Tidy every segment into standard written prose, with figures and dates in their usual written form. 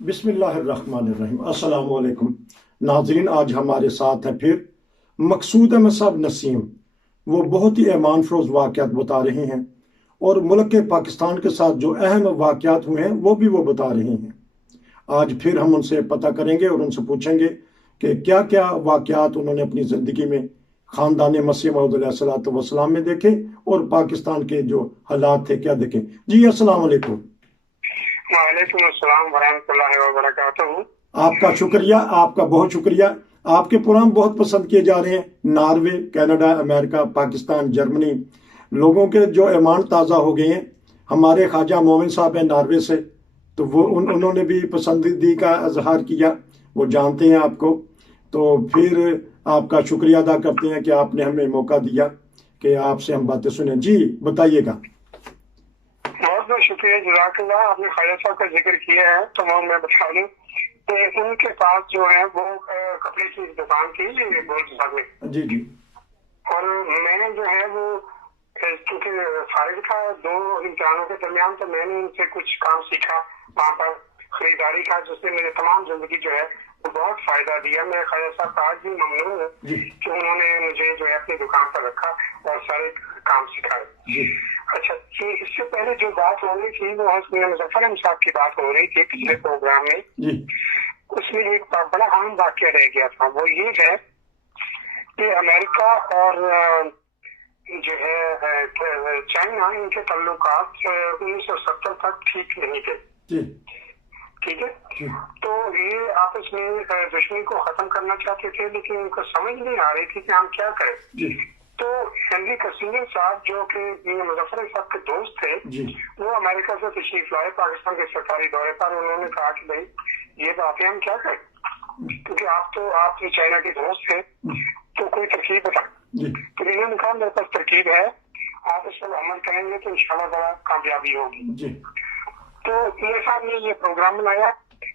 بسم اللہ الرحمن الرحیم۔ السلام علیکم ناظرین، آج ہمارے ساتھ ہے پھر مقصود احمد صاحب نسیم۔ وہ بہت ہی ایمان فروز واقعات بتا رہے ہیں اور ملک کے پاکستان کے ساتھ جو اہم واقعات ہوئے ہیں وہ بھی وہ بتا رہے ہیں۔ آج پھر ہم ان سے پتہ کریں گے اور ان سے پوچھیں گے کہ کیا کیا واقعات انہوں نے اپنی زندگی میں خاندان مسیح موعود علیہ السلام میں دیکھے اور پاکستان کے جو حالات تھے کیا دیکھے۔ جی السلام علیکم۔ وعلیکم السلام ورحمۃ اللہ وبرکاتہ۔ آپ کا شکریہ، آپ کا بہت شکریہ۔ آپ کے پروگرام بہت پسند کیے جا رہے ہیں۔ ناروے، کینیڈا، امریکہ، پاکستان، جرمنی، لوگوں کے جو ایمان تازہ ہو گئے ہیں۔ ہمارے خواجہ مومن صاحب ہیں ناروے سے، تو وہ انہوں نے بھی پسندیدگی کا اظہار کیا، وہ جانتے ہیں آپ کو۔ تو پھر آپ کا شکریہ ادا کرتے ہیں کہ آپ نے ہمیں موقع دیا کہ آپ سے ہم باتیں سنیں۔ جی بتائیے گا۔ بہت بہت شکریہ، جزاک اللہ۔ آپ نے خواجہ صاحب کا ذکر کیا ہے تو میں بتا دوں کہ ان کے پاس جو ہے وہ کپڑے کی دکان تھی گولڈ میں۔ جی جی۔ اور میں جو ہے وہ کیونکہ فارغ تھا 2 امتحانوں کے درمیان، تو میں نے ان سے کچھ کام سیکھا وہاں پر خریداری کا، جس سے میرے تمام زندگی جو ہے وہ بہت فائدہ دیا۔ میں خواجہ صاحب کا آج بھی ممنون ہوں کہ انہوں نے مجھے جو ہے اپنی دکان پر رکھا اور سارے کام سکھائے۔ اچھا، اس سے پہلے جو بات ہو رہی تھی وہ مظفر احمد صاحب کی بات ہو رہی تھی پچھلے پروگرام میں۔ اس میں ایک بڑا اہم واقعہ رہ گیا تھا، وہ یہ ہے کہ امریکہ اور جو ہے چائنا، ان کے تعلقات 1970 تک ٹھیک نہیں تھے، ٹھیک ہے۔ تو یہ آپس میں دشمنی کو ختم کرنا چاہتے تھے، لیکن ان کو سمجھ نہیں آ رہی تھی کہ ہم کیا کریں۔ تو ہنری کسنجر صاحب جو کہ مظفر صاحب کے دوست تھے، وہ امریکہ سے تشریف لائے پاکستان کے سرکاری دورے پر۔ انہوں نے کہا کہ بھائی یہ باتیں ہم کیا کریں، کیونکہ آپ چائنا کے دوست ہیں، تو کوئی ترکیب بتا۔ تو انہوں نے کہا میرے پاس ترکیب ہے، آپ اس پر عمل کریں گے تو انشاءاللہ بڑا کامیابی ہوگی۔ تو میرے صاحب نے یہ پروگرام بنایا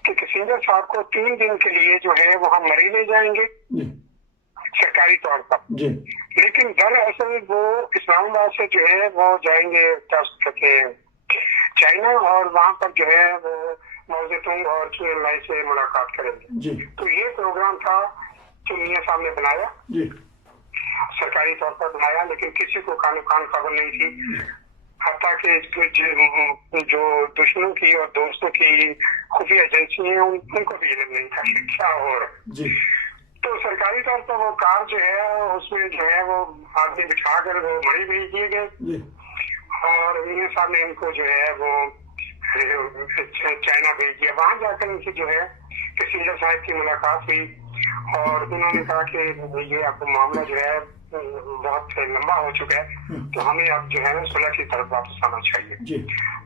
کہ کسنجر صاحب کو 3 دن کے لیے جو ہے وہ ہم مری لے جائیں گے سرکاری طور پر، لیکن دراصل وہ اسلام آباد سے جو ہے وہ جائیں گے چائنا، اور وہاں پر جو ہے وہ موزے تنگ اور چوئی سے ملاقات کریں گے۔ تو یہ پروگرام تھا جو میاں صاحب نے بنایا، سرکاری طور پر بنایا، لیکن کسی کو کان خبر نہیں تھی، حتیٰ کہ جو دشمنوں کی اور دوستوں کی خفیہ ایجنسی ہیں ان کو بھی علم نہیں تھا کہ کیا ہو رہا۔ تو سرکاری طور پر وہ کار جو ہے اس میں جو ہے وہ آدمی بٹھا کر وہ مری بھیج دیے گئے، اور میاں صاحب نے ان کو جو ہے وہ چائنا بھیج دیا۔ وہاں جا کر ان کی جو ہے کسنجر صاحب کی ملاقات ہوئی، اور انہوں نے کہا کہ یہ اب معاملہ جو ہے بہت لمبا ہو چکا ہے، تو ہمیں اب جو ہے نا صلح کی طرف واپس آنا چاہیے۔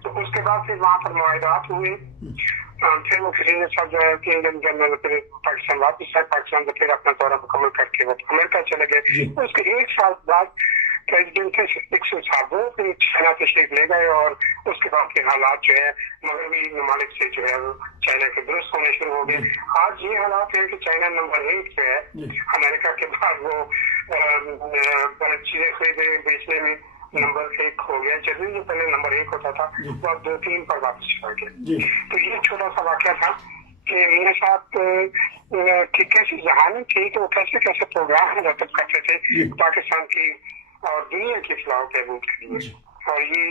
تو اس کے بعد پھر وہاں پر معاہدات ہوئے، پھر وہ کسنجر صاحب جو ہے 3 دن کے اندر پھر پاکستان واپس آئے، پاکستان سے پھر اپنا دورہ مکمل کر کے وہ امریکہ چلے گئے۔ اس کے 1 سال بعد پریزیڈنٹ صاحب وہ پھر چائنا تشریف لے گئے، اور اس کے بعد کے حالات جو ہے مغربی ممالک سے جو ہے وہ چائنا کے درست ہونے شروع ہو گئے۔ آج یہ حالات ہے کہ چائنا نمبر 1 پہ ہے، امریکہ کے بعد وہ چیزیں خریدنے بیچنے میں نمبر 1 ہو گیا۔ جدید جو پہلے نمبر 1 ہوتا تھا وہ اب 2-3 پر واپس چلا گیا۔ تو یہ چھوٹا سا واقعہ تھا کہ میرے ساتھ کی کیسی ذہانت تھی کہ وہ کیسے پروگرام مرتب کرتے تھے پاکستان کی اور دنیا کی فلاح و بہبود کے لیے، اور یہ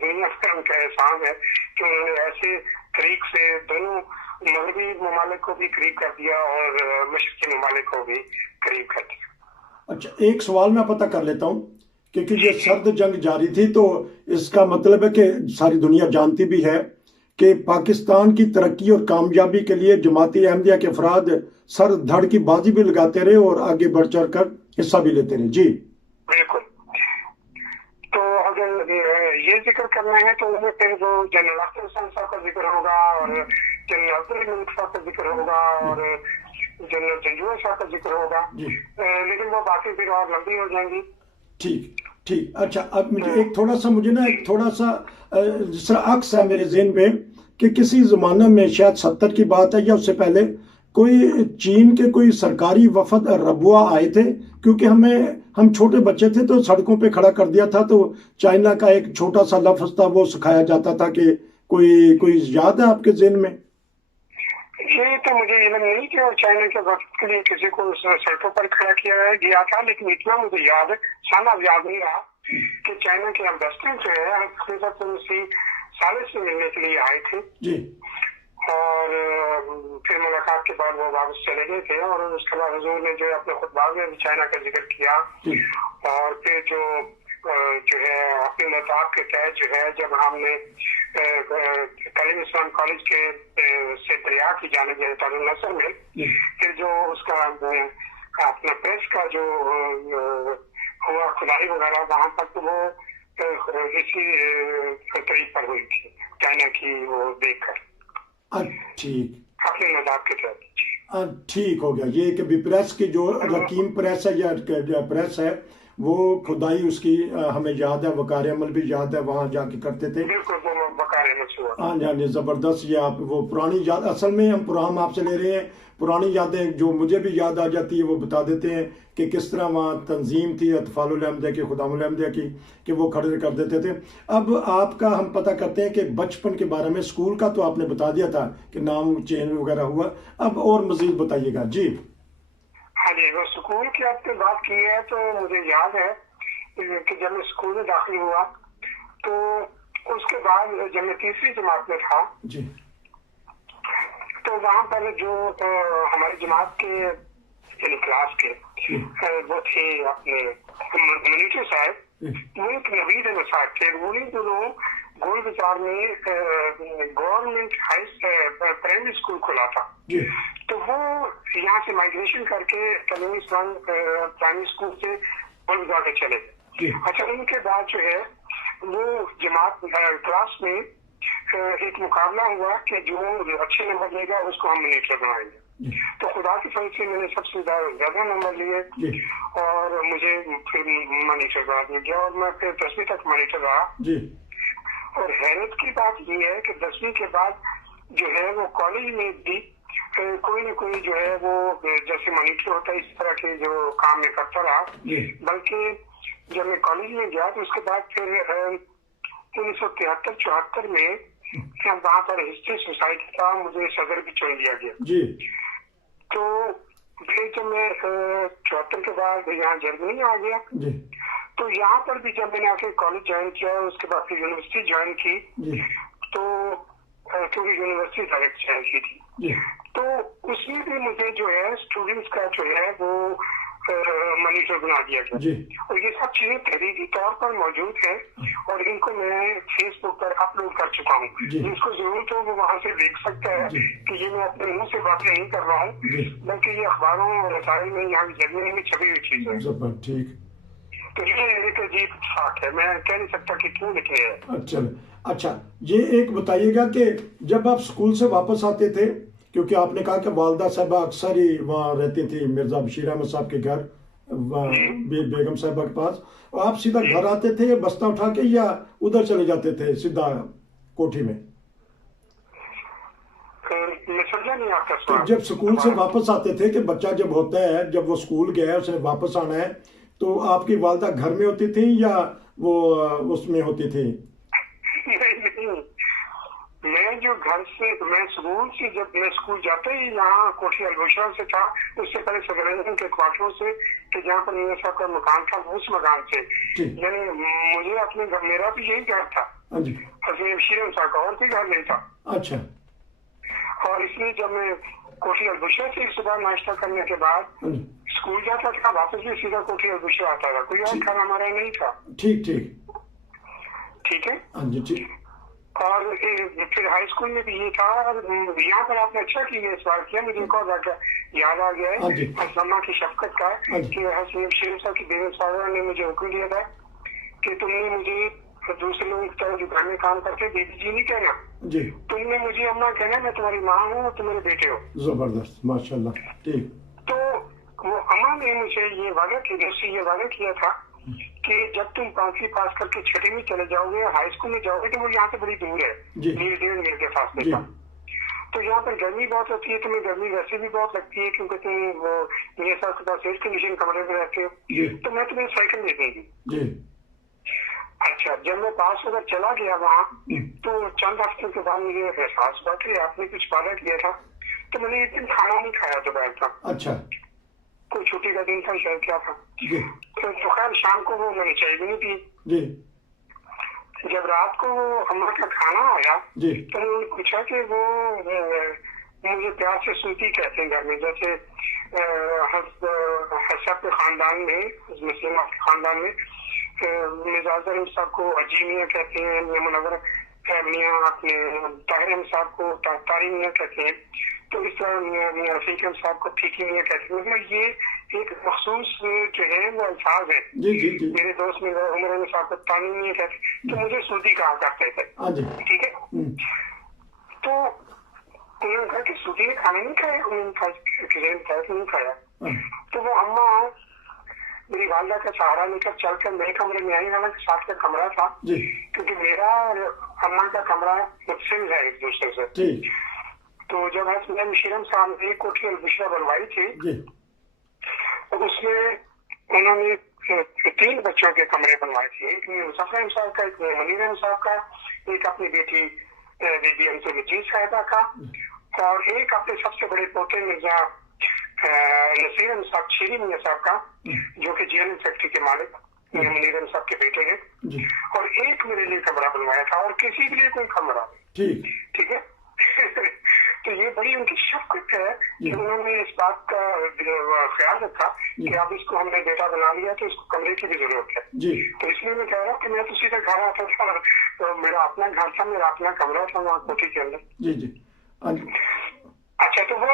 دنیا کا ان کا احسان ہے کہ انہوں نے ایسے طریق سے دونوں مغربی ممالک کو بھی قریب کر دیا اور مشرقی ممالک کو بھی قریب کر دیا۔ اچھا، ایک سوال میں پتہ کر لیتا ہوں، کیونکہ یہ سرد جنگ جاری تھی، تو اس کا مطلب ہے کہ ساری دنیا جانتی بھی ہے کہ پاکستان کی ترقی اور کامیابی کے لیے جماعت احمدیہ کے افراد سر دھڑ کی بازی بھی لگاتے رہے اور آگے بڑھ چڑھ کر حصہ بھی لیتے رہے۔ جی بالکل۔ تو اگر یہ ذکر کرنا ہے تو پھر وہ جنرل اختر حسین صاحب کا ذکر ہوگا، اور جنرل عبدالملک صاحب کا ذکر ہوگا، اور جنرل جنجوع صاحب کا ذکر ہوگا، لیکن وہ باتیں پھر اور لمبی ہو جائیں گی۔ ٹھیک۔ اچھا، اب مجھے ایک تھوڑا سا جس طرح عکس ہے میرے ذہن میں کہ کسی زمانے میں شاید 70 کی بات ہے یا اس سے پہلے، کوئی چین کے کوئی سرکاری وفد ربوہ آئے تھے، کیونکہ ہم چھوٹے بچے تھے تو سڑکوں پہ کھڑا کر دیا تھا، تو چائنا کا ایک چھوٹا سا لفظ تھا وہ سکھایا جاتا تھا کہ کوئی یاد ہے آپ کے ذہن میں؟ ये तो मुझे इल्म नहीं कि और चाइना के वक्त के लिए किसी को सड़कों पर खड़ा किया गया था, लेकिन इतना मुझे याद है, साल अब याद नहीं रहा कि चाइना के एम्बेसडर जो है हकीकत उनसे साले से मिलने के लिए आए थे जी। और फिर मुलाकात के बाद वो वापस चले गए थे और उसके बाद हुजूर ने जो अपने खुतबा में भी चाइना का जिक्र किया और फिर जो है अपने लद्दाख के तहत जो है जब हमने कलीम इस्लाम कॉलेज के से दरिया की जाने गए दारुल नसर में, फिर जो उसका अपना प्रेस का जो हुआ खुदाई वगैरह वहां पर, तो वो इसी तरीक पर हुई थी चाइना की वो देखकर। ठीक, अपने लद्दाख के तहत। ठीक हो गया। ये कि प्रेस की जो रकीम प्रेस है या प्रेस है वो खुदाई उसकी हमें याद है, वकार अमल भी याद है, वहाँ जाके करते थे। हाँ जी, हाँ जी, जबरदस्त। ये आप वो पुरानी याद, असल में हम आपसे ले रहे हैं पुरानी यादें जो मुझे भी याद आ जाती है, वो बता देते हैं कि किस तरह वहाँ तंजीम थी अतफालुल अहमदिया की, खुदामुल अहमदिया की, कि वो खड़े कर देते थे। अब आपका हम पता करते हैं कि बचपन के बारे में, स्कूल का तो आपने बता दिया था कि नाम चेंज वगैरह हुआ, अब और मजीद बताइएगा जी। हाँ जी, वो स्कूल की आपने बात की है तो मुझे याद है कि जब मैं स्कूल में दाखिल हुआ तो उसके बाद जब मैं तीसरी जमात में था जी, तो वहाँ पर जो हमारी जमात के क्लास के वो थे अपने मनीटर साहब, वो एक नवीद मसाज थे। उन्हीं दिनों गोल बाजार में गवर्नमेंट हाई प्राइमरी स्कूल खुला था, तो वो यहाँ से माइग्रेशन करके कलीम इस्लाम प्राइमरी स्कूल से गोल बाजार में चले गए। अच्छा, उनके बाद जो है वो जमात क्लास में एक मुकाबला हुआ कि जो अच्छे नंबर लेगा उसको हम मॉनिटर बनाएंगे। तो खुदा की फजल से मैंने सबसे ज्यादा नंबर लिए और मुझे फिर मॉनिटर बना दिया गया और मैं फिर 10वीं तक मॉनिटर रहा। और हैरत की बात ये है कि 10वीं के बाद जो है वो कॉलेज में भी कोई न कोई जो है वो जैसे मॉनिटर होता है इस तरह के जो काम में करता रहा। बल्कि जब मैं कॉलेज में गया तो उसके बाद फिर 1973-74 में वहाँ पर हिस्ट्री सोसाइटी का मुझे सदर भी चुन दिया गया जी। तो फिर जब मैं 74 के बाद यहाँ जर्मनी आ गया जी। तो यहाँ पर भी जब मैंने आके कॉलेज ज्वाइन किया उसके बाद फिर यूनिवर्सिटी ज्वाइन की जी। तो क्योंकि यूनिवर्सिटी डायरेक्ट ज्वाइन की थी जी। तो उसमें भी मुझे जो है स्टूडेंट्स का जो है वो मॉनिटर बना दिया गया जी। और ये सब चीजें तहरीरी तौर पर मौजूद है और इनको मैं फेसबुक पर अपलोड कर चुका हूँ। जिसको जरूरत हो वो वहाँ से देख सकता है कि ये मैं अपने मुंह से बातें नहीं कर रहा हूँ, बल्कि ये अखबारों और रसायन में यहाँ जर्मनी में छपी हुई चीज है। ठीक, तो ये एक अजीब फाक है, मैं कह नहीं सकता कि क्यों लिखे है। अच्छा, ये एक बताइएगा कि जब आप स्कूल से वापस आते थे, क्योंकि आपने कहा कि वालदा साहबा अक्सर ही वहाँ रहती थी मिर्जा बशीर अहमद साहब के घर बेगम साहबा के पास, और आप सीधा घर आते थे बस्ता उठा के या उधर चले जाते थे सीधा कोठी में? मैं समझा नहीं आपका सवाल। तो जब स्कूल से वापस आते थे कि बच्चा जब होता है, जब वो स्कूल गया है उसे वापस आना है, तो आपकी वालदा घर में होती थी या वो उसमें होती थी? नहीं, मैं जो घर से मैं स्कूल से जब मैं स्कूल जाते ही यहाँ कोठी अलबुशरा से था, उससे पहले सदर के क्वार्टरों से कि जहाँ पर मेरे साहब का मकान था उस मकान से, यानी मुझे अपने घर, मेरा भी यही घर था, बशीर साहब का और कोई घर नहीं था। अच्छा, और इसलिए जब मैं कोठी अलबुशरा से सुबह नाश्ता करने के बाद स्कूल जाता था, वापस भी सीधा कोठी अलबुशरा आता था, कोई और खाना हमारा नहीं था। ठीक ठीक ठीक है ठीक। और फिर हाई स्कूल में भी ये था। और यहाँ पर आपने अच्छा किया सवाल किया, मुझे एक और वाक़या याद आ गया है असलमा की शफकत का कि हसन शेर साहब की बेगम साहबा ने मुझे हुक्म दिया था कि तुमने मुझे दूसरे लोगों की तरह जो घर में काम करते दीदी जी नहीं कहना जी, तुमने मुझे अम्मा कहना, मैं तुम्हारी माँ हूँ और तुम मेरे बेटे हो। जबरदस्त, माशाल्लाह। ठीक, तो वो अम्मा ने मुझे ये वादा किया था कि जब तुम 5वीं पास करके 6वीं में चले जाओगे, हाई स्कूल में जाओगे, तो वो यहाँ से बड़ी दूर है, 1.5 मील के फासले पर। तो यहाँ पर गर्मी बहुत होती है, तुम्हें गर्मी वैसे भी बहुत लगती है क्योंकि तुम वो मेरे साथ के पास एयर कंडीशन कमरे में रहते हो, तो मैं तुम्हें साइकिल दे दूंगी। अच्छा, जब मैं पास होकर चला गया वहाँ, तो चंद हफ्ते के बाद मुझे एहसास हुआ कि आपने कुछ वादा किया था, तो मैंने एक दिन खाना नहीं खाया दोपहर का। अच्छा कोई छुट्टी का दिन था शायद, क्या था। जी तो खैर शाम को वो मैंने चाय भी नहीं पी। जी जब रात को अम्मा का खाना आया जी तो उन्होंने पूछा कि वो मुझे प्यार से सूती कहते हैं घर में, जैसे हसब के खानदान में, नसीम के खानदान में मिजाजर साहब को अजी मियाँ कहते हैं, मुनव्वर मियाँ अपने ताहिर साहब को तारी मियाँ कहते हैं, तो इस तरह मियाँ रफीक साहब को फीकी मियाँ कहते हैं। मतलब ये एक मखसूस जो है वो अल्फाज है। जी जी जी मेरे दोस्त में उमर साहब को तानी मियाँ कहते, तो मुझे सूदी कहा करते थे। ठीक है, तो उन्होंने कहा कि सूदी ने खाना नहीं खाया, उन्होंने कहा नहीं खाया। तो वो अम्मा मेरी वालदा का सहारा लेकर चलकर मेरे कमरे में आई, वाला के साथ का कमरा था क्योंकि मेरा और अम्मा का कमरा मुझसे है एक दूसरे से। तो जब हसनैन मुशीरम साहब ने कोठी अलबिशरा बनवाई थी तो उसमें उन्होंने 3 बच्चों के कमरे बनवाए थे, एक मुजफ्फर साहब का, एक मनीर साहब का, एक अपनी बेटी बीबी अंजुल साहिबा का, और एक अपने सबसे बड़े पोते मिर्जा नसीर साहब शेरी मियाँ साहब का, जो कि जीएनएम फैक्ट्री के मालिक मुनीर साहब के बेटे हैं। और एक मेरे लिए कमरा बनवाया था और किसी के लिए कोई कमरा नहीं। ठीक है तो ये बड़ी उनकी शफकत है कि उन्होंने इस बात का ख्याल रखा कि अब इसको हमने बेटा बना लिया तो इसको कमरे की भी जरूरत है। तो इसलिए मैं कह रहा हूँ कि मैं तो सीधा घर आता था, तो मेरा अपना घर था, मेरा अपना कमरा था वहाँ कोठी के अंदर। अच्छा, तो वो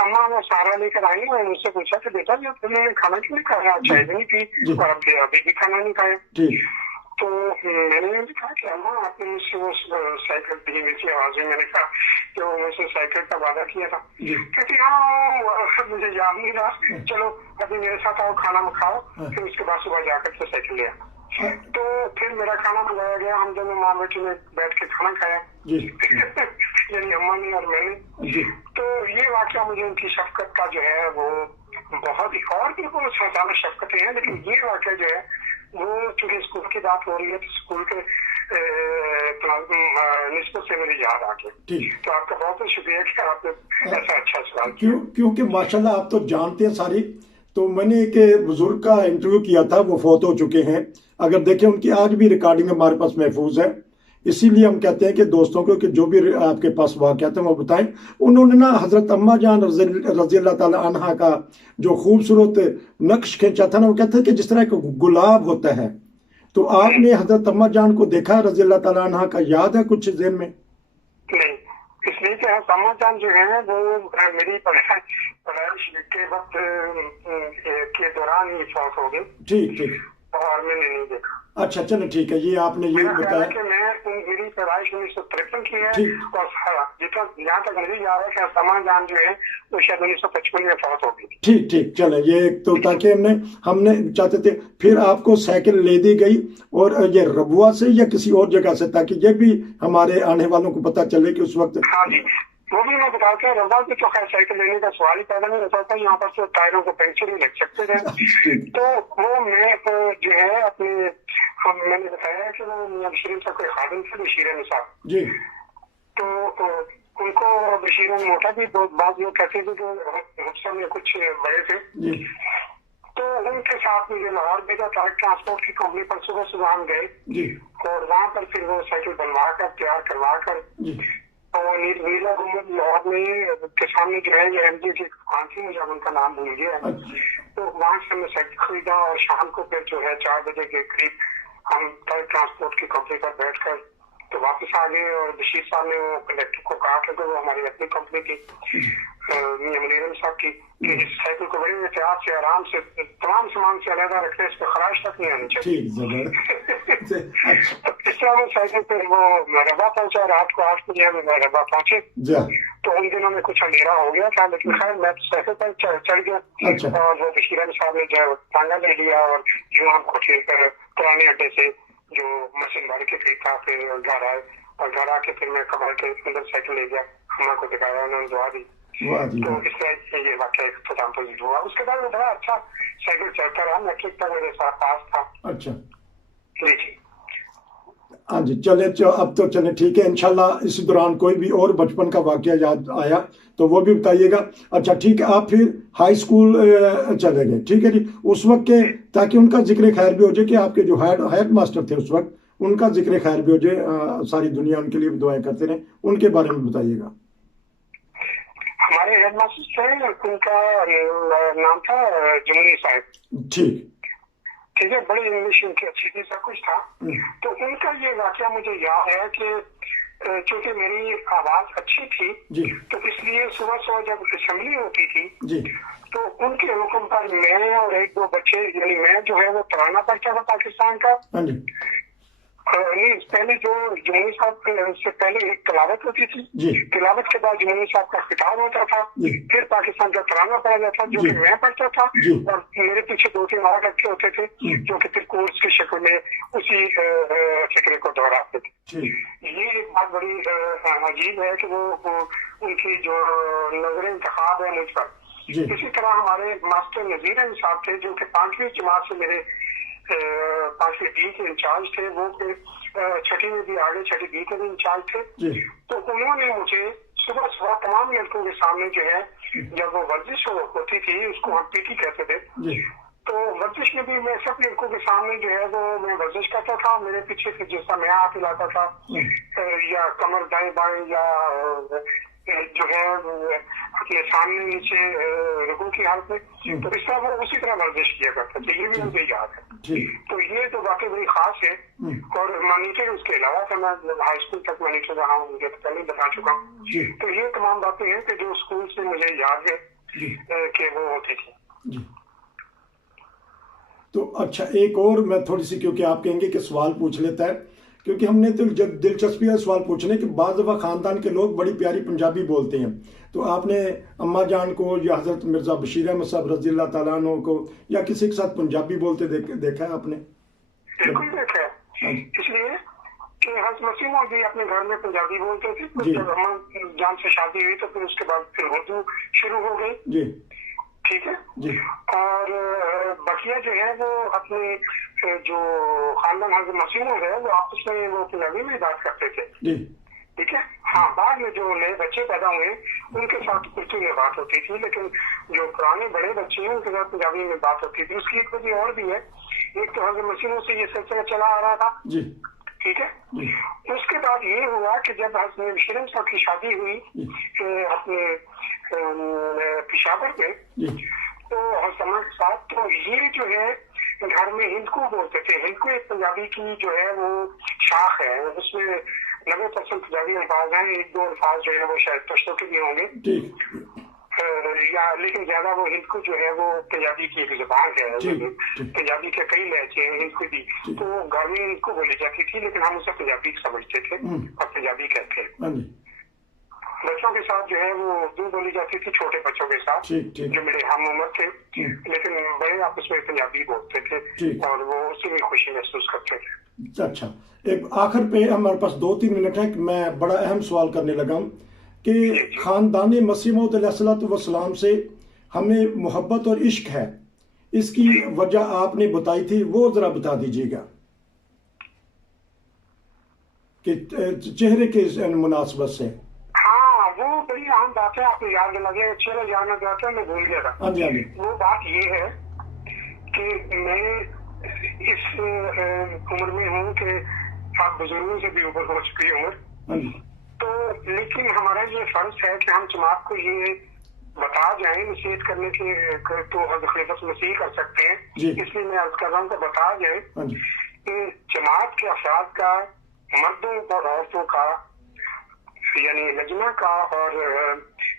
अम्मा वो सारा लेकर आई और मुझसे पूछा कि बेटा जब तुमने खाना क्यों नहीं खाया, चाय भी नहीं पी और अभी भी खाना नहीं खाया। तो मैंने कहा कि अम्मा आपने मुझसे वो साइकिल दी नीचे आवाज, मैंने कहा कि वो मुझसे साइकिल का वादा किया था। कहती हाँ मुझे याद नहीं रहा, चलो अभी मेरे साथ आओ, खाना खाओ, फिर उसके बाद सुबह जाकर के साइकिल ले आओ। तो फिर मेरा खाना मंगाया गया, हम दोनों माँ बेटी ने बैठ के खाना खाया यानी अम्मा ने और मैंने। तो ये वाकया मुझे उनकी शफकत का जो है वो बहुत ही, और भी बहुत ज्यादा शफकतें हैं, लेकिन ये वाकया जो है वो चूंकि स्कूल की बात हो रही है तो स्कूल के निस्बत से मुझे याद आ गया। तो आपका बहुत बहुत शुक्रिया कि आपने ऐसा अच्छा सवाल किया। क्योंकि माशाल्लाह आप तो जानते हैं सारी, तो मैंने एक बुजुर्ग का इंटरव्यू किया था, वो फौत हो चुके हैं, अगर देखें उनकी आज भी रिकॉर्डिंग हमारे पास महफूज है। इसीलिए हम कहते हैं कि दोस्तों को कि जो भी आपके पास वाक़यात हैं वो बताएं। उन्होंने ना हजरत अम्मा जान रज़ी अल्लाह ताला अन्हा का जो खूबसूरत नक्श खींचा था ना, वो कहते हैं कि जिस तरह एक गुलाब होता है। तो आपने हजरत अम्मा जान को देखा रज़ी अल्लाह ताला अन्हा का, याद है कुछ ज़हन में? नहीं, इसलिए कि अम्मा जान जो है वो मेरी पैदाइश के वक्त के दौरान ही फौत हो गई। ठीक और मैंने नहीं देखा। अच्छा चलो ठीक है, ये आपने ये बताया कि मैं मेरी पैदाइश 1953 की है और जितना यहाँ तक मुझे याद है कि अम्मा जान जो है वो शायद 1955 में फौत हो गई। ठीक चले, ये तो ताकि हमने चाहते थे फिर आपको साइकिल ले दी गई, और ये रबुआ से या किसी और जगह से, ताकि ये भी हमारे आने वालों को पता चले कि उस वक्त। हाँ जी, वो भी मैं बताता हूँ। रबुआ की तो खैर साइकिल लेने का सवाल ही पैदा नहीं होता था, यहाँ पर तो टायरों को पंचर नहीं लग सकते थे। तो वो मैं जो है अपने मैंने बताया कि वो मियां बशीर साहब के खादिम थे, बशीर साहब जी। तो उनको बशीर मोटा भी बहुत लोग कहते थे, जो मुझसे में कुछ बड़े थे जी। तो उनके साथ मुझे लाहौर भेजा, ट्रांसपोर्ट की कंपनी पर सुबह हम गए जी। और वहाँ पर फिर वो साइकिल बनवा कर तैयार करवा कर और नीला गुम्बद लाहौर में के सामने जो है ये एमजी की दुकान थी, मुझे उनका नाम भूल गया। तो वहाँ से हमने साइकिल खरीदा और शाम को फिर जो है 4 बजे के करीब हम ट्रांसपोर्ट की कंपनी पर बैठकर तो वापस आ गए। और बशीर साहब ने वो कंडक्टर को कहा कि वो हमारी अपनी कंपनी की मुनीरम साहब की इस साइकिल को बड़े एहतियात से आराम से तमाम सामान से अलग रखने, इस पर खराश तक नहीं आनी चाहिए। इस तरह वो साइकिल पे वो रबा पहुंचा, रात को 8 बजे हम रबा पहुंचे। तो उन दिनों में कुछ अंधेरा हो गया था, लेकिन खैर मैं साइकिल पर चढ़ गया और वो बशीर साहब ने जो तांगा ले लिया और यूं हम कोठी पुराने अड्डे से जो मशीन बाड़ी के करीब था, फिर घर आए और घर आके फिर मैं कमरे के अंदर साइकिल ले गया, अम्मा को दिखाया, उन्होंने दुआ दी। तो इस तरह से ये वाकया इख्तिताम पजीर हुआ। उसके बाद वो बड़ा अच्छा साइकिल चलता रहा, मैट्रिक तक मेरे साथ पास था। अच्छा जी। हाँ जी, चले अब तो चले, ठीक है। इंशाल्लाह इस दौरान कोई भी और बचपन का वाकया याद आया तो वो भी बताइएगा। अच्छा ठीक है, आप फिर हाई स्कूल चले गए, ठीक है जी। उस वक्त के, ताकि उनका जिक्र खैर भी हो जाए, कि आपके जो हेड मास्टर थे उस वक्त, उनका जिक्र खैर भी हो जाए, सारी दुनिया उनके लिए दुआएं करते रहे, उनके बारे में बताइएगा। हमारे हेड मास्टर थे, उनका नाम था जमुनी साहब। ठीक है, बड़ी इंग्लिश उनकी अच्छी थी, सब कुछ था। तो उनका ये वाकया मुझे याद है कि चूंकि मेरी आवाज अच्छी थी तो इसलिए सुबह सुबह जब असेंबली होती थी तो उनके हुक्म पर मैं और एक दो बच्चे, यानी मैं जो है वो तराना पढ़ता था पाकिस्तान का। नहीं, पहले जो जमुनी साहब से पहले एक तिलावत होती थी, तिलावत के बाद जमुनी साहब का खिताब होता था, फिर पाकिस्तान का तराना पढ़ा जाता, जो कि मैं पढ़ता था, और मेरे पीछे 2-3 और लड़के होते थे जो कि फिर कोर्स की शक्ल में उसी फिक्रे को दोहराते थे। ये एक बात बड़ी अजीब है कि वो उनकी जो नजर इंतखाब है मुझ पर। इसी तरह हमारे मास्टर नजीर अहमद साहब थे, जो कि 5वीं जमात से मेरे 5वीं बी के इंचार्ज थे, वो फिर 6ठी में भी आगे 6ठी बी के भी इंचार्ज थे। तो उन्होंने मुझे सुबह सुबह तमाम लड़कों के सामने जो है, जब वो वर्जिश होती थी, उसको हम पीटी कहते थे, तो वर्जिश में भी मैं सब लड़कों के सामने जो है वो मैं वर्जिश करता था। मेरे पीछे से जिसका मैं हाथ हिलाता था या कमर दाएं बाएं या जो है अपने सामने नीचे रुकू की हालत में, तो इस तरह वो उसी तरह वर्जिश किया करता था। ये भी मुझे याद है। तो ये तो वाकई बड़ी खास है। और मॉनिटर उसके अलावा तो मैं हाई स्कूल तक मॉनिटर रहा हूँ, मुझे तो पहले बता चुका हूँ। तो ये तमाम बातें हैं कि जो स्कूल से मुझे याद है कि वो होती थी। तो अच्छा, एक और मैं थोड़ी सी, क्योंकि आप कहेंगे कि सवाल पूछ लेता है, क्योंकि हमने तो जब दिलचस्पी है सवाल पूछने कि बाज़ दफ़ा खानदान के लोग बड़ी प्यारी पंजाबी बोलते हैं, तो आपने अम्मा जान को या हजरत मिर्जा बशीर अहमद साहब रज़ी अल्लाह तआला अन्हु को या किसी के साथ पंजाबी बोलते देखा है आपने? बिल्कुल देखा है, इसलिए कि हज़रत मसीह मौद भी अपने घर में पंजाबी बोलते थे। जब अम्मा जान से शादी हुई तो फिर उसके बाद फिर उर्दू शुरू हो गई। ठीक है जी। और बकिया जो है वो अपने जो खानदान हज़रत मसीह मौद है वो आपस में वो पंजाबी में बात करते थे। ठीक है, हाँ, बाद में जो नए बच्चे पैदा हुए उनके साथ उर्दू में बात होती थी, लेकिन जो पुराने बड़े बच्चे हैं उनके साथ पंजाबी में बात होती थी। उसकी एक वजह और भी है, एक तो हज़रत मसीह मौद से ये सिलसिला चला आ रहा था। ठीक है, उसके बाद ये हुआ कि जब हज़रत बशीर अहमद साहब की शादी हुई अपने पेशावर में, तो हज़रत के साथ, तो ये जो है घर में हिंदकू बोलते थे। हिंदकू एक पंजाबी की जो है वो शाख है, उसमें 90% पंजाबी अल्फाज हैं, 1-2 अल्फाज जो है वो शायद पश्तो के भी होंगे या, लेकिन ज्यादा वो हिंदकू जो है वो पंजाबी की एक जुबान है। पंजाबी के कई लहजे हैं, हिंदकू भी, तो घर में हिंदकू बोली जाती थी, लेकिन हम उसे पंजाबी समझते थे और पंजाबी कहते हैं। बच्चों के साथ जो है वो उर्दू बोली जाती थी, छोटे बच्चों के साथ जो मेरे हम उम्र थे, लेकिन बड़े आपस में पंजाबी बोलते थे और वो उसी में खुशी महसूस करते थे। अच्छा, एक आखिर पे हमारे पास 2-3 मिनट है, मैं बड़ा अहम सवाल करने लगा हूँ कि खानदान मसीह मौद अलैहिस्सलाम से हमें मोहब्बत और इश्क है, इसकी वजह आपने बताई थी, वो जरा बता दीजिएगा कि चेहरे के मुनासबत से। वो बड़ी अहम बात है, आपको याद लगे, चलो जानना चाहते हैं, मैं भूल गया था। वो बात ये है कि मैं इस उम्र में हूँ कि आप बुजुर्गों से भी ऊपर हो चुकी उम्र, तो लेकिन हमारा ये फर्ज है कि हम जमात को ये बता जाएं, नसीहत करने की तो हज़रत खलीफा मसीह कर सकते हैं, इसलिए मैं अर्ज कर रहा हूँ कि बता जाए कि जमात के अफराद का, मर्दों और औरतों का, यानी लजमा का और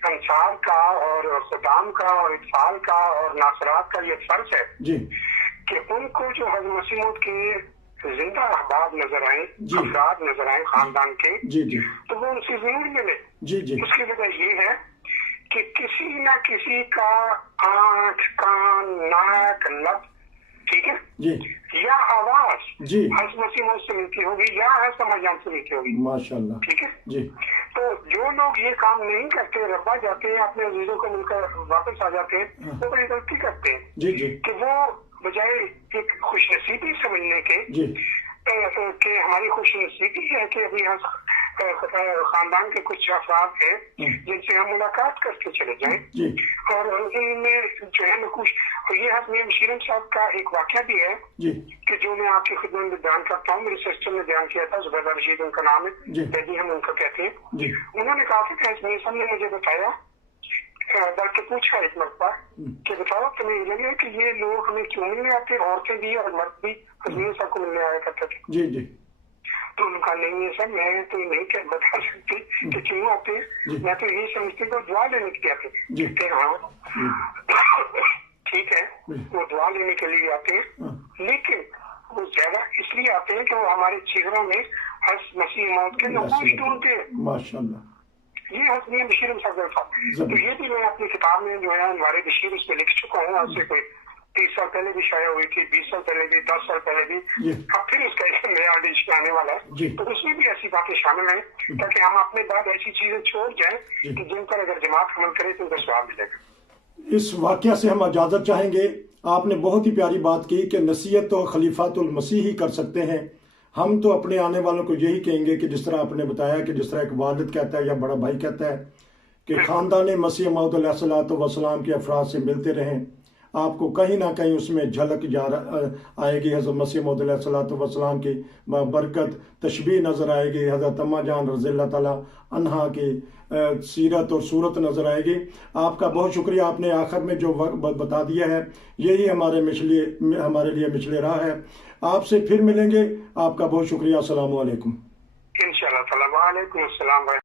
अंसार का और खुदाम का और इत्फाल का और नासरात का ये फर्ज है कि उनको जो हज़रत मसीह मौद के जिंदा अहबाब नजर आए, अफराद नजर आए खानदान के, तो वो उनसे जरूर मिले। उसकी वजह ये है कि किसी न किसी का आंख, कान, नाक, लब, ठीक है, या आवाज हज़रत मसीह मौद से मिलती होगी या हज़रत जान से मिलती होगी, माशाअल्लाह। ठीक है, तो जो लोग ये काम नहीं करते, रब्बा जाते हैं, अपने अजीजों को मिलकर वापस आ जाते हैं, वो बड़ी गलती करते हैं कि वो बजाय एक खुशनसीबी समझने के کہ ہماری خوش نصیبی ہے کہ ابھی ہم خاندان کے کچھ افراد ہیں جن سے ہم ملاقات کر کے چلے جائیں اور ان میں جو ہے نا کچھ یہ حسنی مشیرم صاحب کا ایک واقعہ بھی ہے کہ جو میں آپ کی خدمت میں بیان کرتا ہوں. میرے سسٹر نے بیان کیا تھا, زبیدہ رشید ان کا نام ہے, دیدی ہم ان کو کہتے ہیں. انہوں نے کہا کہ حسنی صاحب نے مجھے بتایا, بلکہ پوچھا ایک مرتبہ کہ بتاؤ تمہیں علم ہے کہ یہ لوگ ہمیں کیوں ملنے آتے, عورتیں بھی اور مرد بھی حسنی صاحب کو ملنے آیا کرتے تھے. تو ان کا نہیں ہے سر, میں تو نہیں بتا سکتی کہ کیوں آتے ہیں, میں تو یہی سمجھتی کہ دعا لینے کے لیے آتے ہیں. کہ ہاں ٹھیک ہے وہ دعا لینے کے لیے آتے ہیں, لیکن وہ زیادہ اس لیے آتے ہیں کہ وہ ہمارے چہروں میں مسیح موت کے نقوش ڈھونڈتے ہیں. ماشاءاللہ, یہ حسنی بشیر صاحب تھا. تو یہ بھی میں اپنی کتاب میں جو ہے ہمارے بشیر اس پہ لکھ چکا ہوں. آج سے کوئی 30 سال پہلے بھی شائع ہوئی تھی, 20 سال پہلے بھی, 10 سال پہلے بھی. اب پھر اس کا ایک نیا ایڈیشن آنے والا ہے, تو اس میں بھی ایسی باتیں شامل ہیں تاکہ ہم اپنے بعد ایسی چیزیں چھوڑ جائیں کہ جن پر اگر جماعت عمل کرے تو ان کا ثواب ملے گا. اس واقعہ سے ہم اجازت چاہیں گے. آپ نے بہت ہی پیاری بات کی کہ نصیحت تو خلیفات المسیح ہی کر سکتے ہیں. ہم تو اپنے آنے والوں کو یہی کہیں گے کہ جس طرح آپ نے بتایا کہ جس طرح ایک والد کہتا ہے یا بڑا بھائی کہتا ہے کہ خاندان مسیح موعود علیہ الصلوۃ والسلام کے افراد سے ملتے رہیں, آپ کو کہیں نہ کہیں اس میں جھلک آئے گی حضرت مسیح موعود علیہ الصلوۃ والسلام کی برکت, تشبیہ نظر آئے گی, حضرت اماں جان رضی اللہ تعالیٰ عنہا کی سیرت اور صورت نظر آئے گی. آپ کا بہت شکریہ, آپ نے آخر میں جو بتا دیا ہے یہی ہمارے لیے مچھلے راہ ہے. آپ سے پھر ملیں گے. آپ کا بہت شکریہ. السلام علیکم. انشاءاللہ تعالی. وعلیکم السلام.